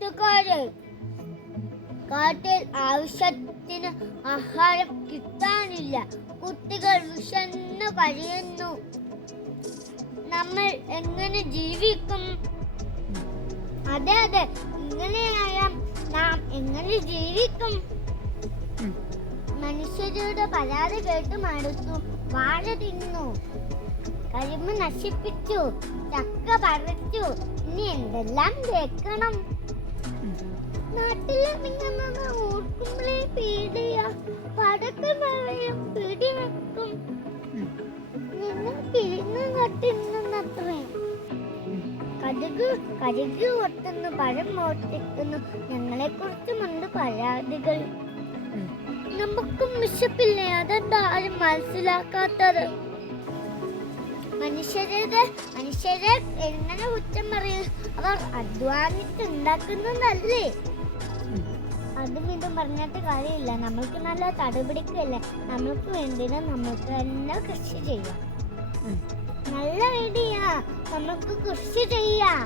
കൂട്ടുകാരെ, കാട്ടിൽ ആവശ്യത്തിന് ആഹാരം കിട്ടാനില്ല. കുട്ടികൾ വിശന്നു കഴിയുന്നു. നമ്മൾ എങ്ങനെ ജീവിക്കും? അതെ, ഇങ്ങനെയായാൽ നാം എങ്ങനെ ജീവിക്കും? മനുഷ്യരുടെ പരാതി കേട്ട് മടുത്തു. വാഴ തിന്നു, കരിമ്പ് നശിപ്പിച്ചു, ചക്ക പറിച്ചു, ഇനി എന്തെല്ലാം കേൾക്കണം? നാട്ടിലെ മിന്നുന്നത് ഓർക്കുമ്പോഴേ പേടിയാ. പടക്കം പറയും, പിടി വെക്കും. നിങ്ങൾ പിരിഞ്ഞു കട്ടിന്നത്രേ. കരുക് ഒട്ടുന്നു, പഴം മോട്ടിക്കുന്നു. ഞങ്ങളെ കുറിച്ചുമുണ്ട് പരാതികൾ. നമുക്കും വിശപ്പില്ലേ? അതെന്താ ആരും മനസ്സിലാക്കാത്തത്? മനുഷ്യരെ എങ്ങനെ കുറ്റം പറയും? അവർ അധ്വാനിച്ചുണ്ടാക്കുന്നതല്ലേ. അതും ഇതും പറഞ്ഞിട്ട് കാര്യമില്ല. നമ്മൾക്ക് നല്ല തടുപിടിക്കല്ലേ. നമ്മൾക്ക് വേണ്ടിയത് നമ്മൾക്ക് തന്നെ കൃഷി ചെയ്യാം. നല്ല ഐഡിയ, നമുക്ക് കൃഷി ചെയ്യാം.